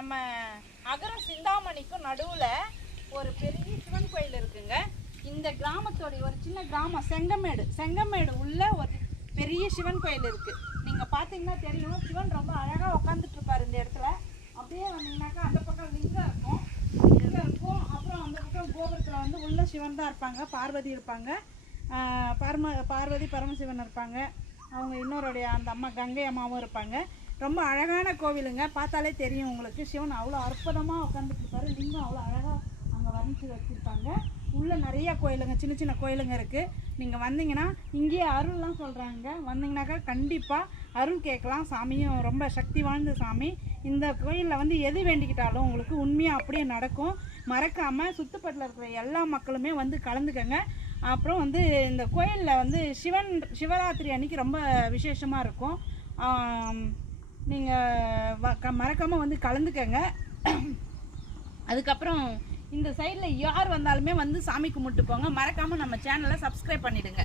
நம்ம அகரம் சிந்தாமணிக்கும் நடுவில் ஒரு பெரிய சிவன் கோயில் இருக்குங்க. இந்த கிராமத்தோடைய ஒரு சின்ன கிராமம் செங்கமேடு உள்ள ஒரு பெரிய சிவன் கோயில் இருக்குது. நீங்கள் பார்த்தீங்கன்னா தெரியும், சிவன் ரொம்ப அழகாக உட்காந்துட்டு இருப்பார் இந்த இடத்துல. அப்படியே வந்தீங்கன்னாக்கா அந்த பக்கம் லிங்கம் இருக்கும். அப்புறம் அந்த பக்கம் கோபுரத்தில் வந்து உள்ள சிவன் தான் இருப்பாங்க, பார்வதி இருப்பாங்க, பார்வதி பரமசிவன் இருப்பாங்க. அவங்க இன்னொருடைய அந்த அம்மா கங்கை அம்மாவும் இருப்பாங்க. ரொம்ப அழகான கோவிலுங்க, பார்த்தாலே தெரியும் உங்களுக்கு. சிவன் அவ்வளோ அற்புதமாக உட்காந்துட்டு இருப்பாரு. லிங்கம் அவ்வளோ அழகாக அங்கே வரைஞ்சி வச்சுருப்பாங்க. உள்ளே நிறைய கோயிலுங்க, சின்ன சின்ன கோயிலுங்க இருக்குது. நீங்கள் வந்தீங்கன்னா இங்கேயே அருள்லாம் சொல்கிறாங்க. வந்தீங்கன்னாக்கா கண்டிப்பாக அருள் கேட்கலாம். சாமியும் ரொம்ப சக்தி வாய்ந்த சாமி. இந்த கோயிலில் வந்து எது வேண்டிக்கிட்டாலும் உங்களுக்கு உண்மையாக அப்படியே நடக்கும். மறக்காமல் சுற்றுப்பட்டில் இருக்கிற எல்லா மக்களுமே வந்து கலந்துக்கங்க. அப்புறம் வந்து இந்த கோயிலில் வந்து சிவராத்திரி அன்றைக்கி ரொம்ப விசேஷமாக இருக்கும். நீங்கள் மறக்காமல் வந்து கலந்துக்கங்க. அதுக்கப்புறம் இந்த சைடில் யார் வந்தாலுமே வந்து சாமி கும்பிட்டு போங்க. மறக்காமல் நம்ம சேனலை சப்ஸ்கிரைப் பண்ணிவிடுங்க.